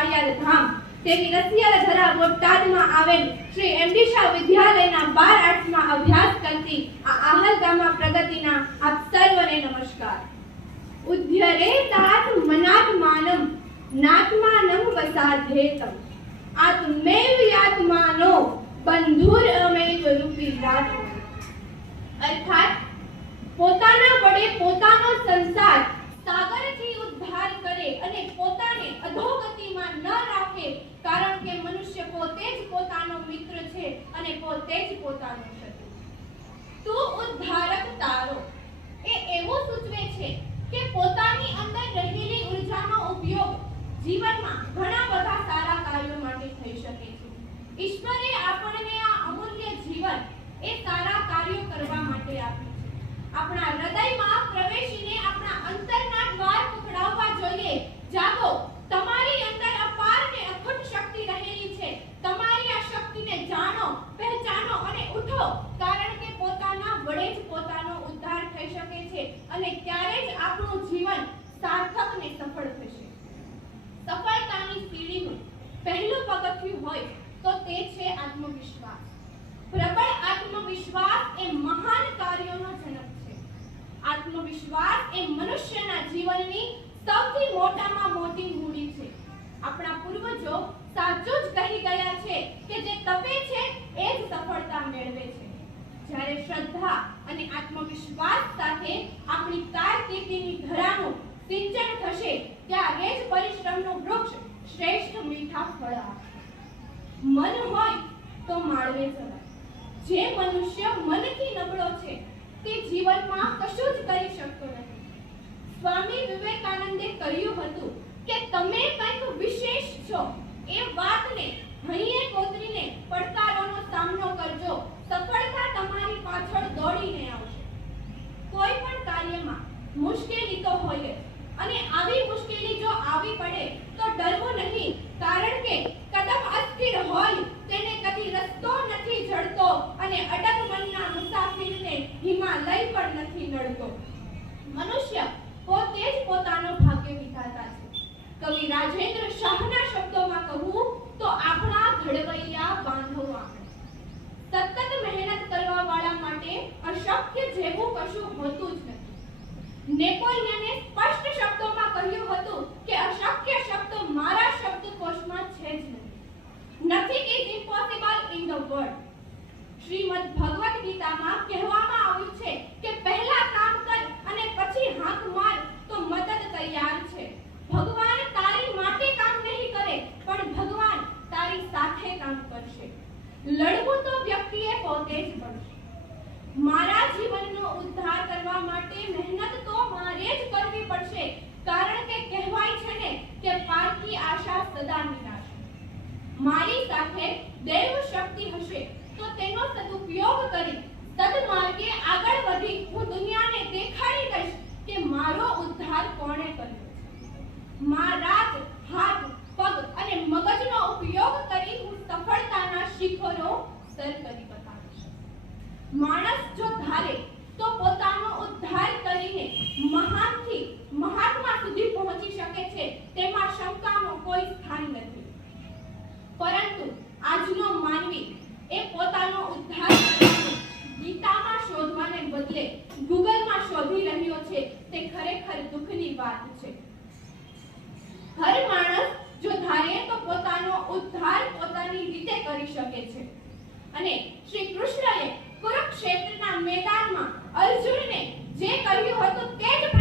કાળિયાર ધામ તેવી રસિયા ધરા બોટાદમાં આવેલ શ્રી એમડી શાહ વિદ્યાલયના 12 આર્ટ્સમાં અભ્યાસ કરતી આ આહલગામા પ્રગતિના આપ સર્વને નમસ્કાર. ઉદ્યરે તાત મનાત્માનમ નાત્માનમ વસાધેતમ આત્મૈવ યાત્માનો બંધુર અમૈવ રૂપી રાત્મ. અર્થાત પોતાના વડે પોતાનો સંસાર સાગરથી ઉદ્ધાર કરે અને પોતાને અધોગતિમાં ન રાખે, કારણ કે મનુષ્ય પોતે જ પોતાનો મિત્ર છે અને પોતે જ પોતાનો શત્રુ. તું ઉદ્ધારક તારો એ એવું સૂચવે છે કે પોતાની અંદર રહેલી ઉર્જાનો ઉપયોગ જીવનમાં ઘણા બધા સારા કાર્યો માટે થઈ શકે છે. ઈશ્વરે આપણને આ અમૂલ્ય જીવન એ સારા કાર્યો કરવા માટે આપ્યું છે. આપણા હૃદયમાં પ્રવેશીને આપણા અંતરના દ્વાર ખખડાવવા જોઈએ. જાગો, તમારી અંદર અપાર ને અખંડ શક્તિ રહેલી છે. તમારી આ શક્તિને જાણો, પહેચાનો અને ઉઠો, કારણ કે પોતાના વડે જ પોતાનો ઉદ્ધાર થઈ શકે છે અને ત્યારે જ આપણું જીવન સાર્થક ને સફળ થશે. સફળતાની સીડીનું પહેલું પગથિયું હોય તો તે છે આત્મવિશ્વાસ. પ્રબળ આત્મવિશ્વાસ એ મહાન કાર્યોનો જનક છે. આત્મવિશ્વાસ એ મનુષ્યના જીવનની સૌથી મોટામાં મોટી મૂડી છે. આપણા પૂર્વજો સાચું જ કહી ગયા છે કે જે તપે છે એ જ સફળતા મેળવે છે. જ્યારે શ્રદ્ધા અને આત્મવિશ્વાસ સાથે આપણી કારકિર્દીની ધરાનું સિંચન થશે, ત્યારે જ પરિશ્રમનું વૃક્ષ શ્રેષ્ઠ મીઠા ફળ આપશે. મન હોય તો માળવે જવાય. જે મનુષ્ય મનથી નબળો છે તે જીવનમાં કશું જ કરી શકતો નથી. સ્વામી વિવેકાનંદે કહ્યું હતું કે તમે કંઈક વિશેષ છો એ વાતને હૈયે કોતરીને પડકારોનો સામનો કરજો. સફળતા તમારી પાછળ દોડીને આવશે. કોઈ પણ કાર્યમાં મુશ્કેલી તો હોય જ, અને આવી મુશ્કેલી જો આવી પડે તો ડરવું નહીં, કારણ કે કદમ અસ્થિર હોય તેને કદી રસ્તો નથી જડતો અને અડગ મનના મુસાફિરને હિમાલય પણ નથી નડતો. મનુષ્ય પોતે જ પોતાનો ભાગ્ય વિધાતા છે. કવિ રાજેન્દ્ર શાહના શબ્દોમાં કહું તો આપણા ઘડવૈયા બાંધો આપણે. સતત મહેનત કરવા વાળા માટે અશક્ય જેવું કશું હોતું જ નથી. નેપોલિયને સ્પષ્ટ શબ્દોમાં કહ્યું હતું કે અશક્ય શબ્દ મારા શબ્દકોશમાં છે જ નહીં. Nothing is impossible in the world. Shrimad Bhagavad ગીતામાં કહેવામાં આવ્યું છે કે પહેલા કામ કર અને પછી હાથ માર તો મદદ તૈયાર છે. ભગવાન તારી માટે કામ નહીં કરે, પણ ભગવાન તારી સાથે કામ કરશે. લડવું તો વ્યક્તિએ પોતે જ પડશે. મારા જીવનનો ઉદ્ધાર કરવા માટે મહેનત તો મારે જ કરવી પડશે, કારણ કે કહેવાય છે ને કે પારકી આશા સદા નિરાશ. મારી સાથે દૈવ શક્તિ હશે તો તેનો સદુપયોગ કરી સદમાર્ગે આગળ વધી હું દુનિયાને દેખાડી દઈશ કે મારો ઉદ્ધાર કોણે કર્યો છે. મારા જ હાથ, પગ અને મગજનો ઉપયોગ કરી હું સફળતાના શિખરો સર કરી બતાવીશ. માણસ જો ધારે તો પોતાનો ઉદ્ધાર કરીને મહાનથી મહાત્મા સુધી પહોંચી શકે છે, તેમાં શંકાનો કોઈ સ્થાન નથી. પરંતુ આજનો માનવી એ પોતાનો ઉદ્ધાર ગીતામાં શોધવાને બદલે ગૂગલમાં શોધી રહ્યો છે, તે ખરેખર દુઃખની વાત છે. હર માણસ જો ધારે તો પોતાનો ઉદ્ધાર પોતાની રીતે કરી શકે છે. અને શ્રી કૃષ્ણએ કુરુક્ષેત્રના મેદાનમાં અર્જુનને જે કહ્યું હતું તે જ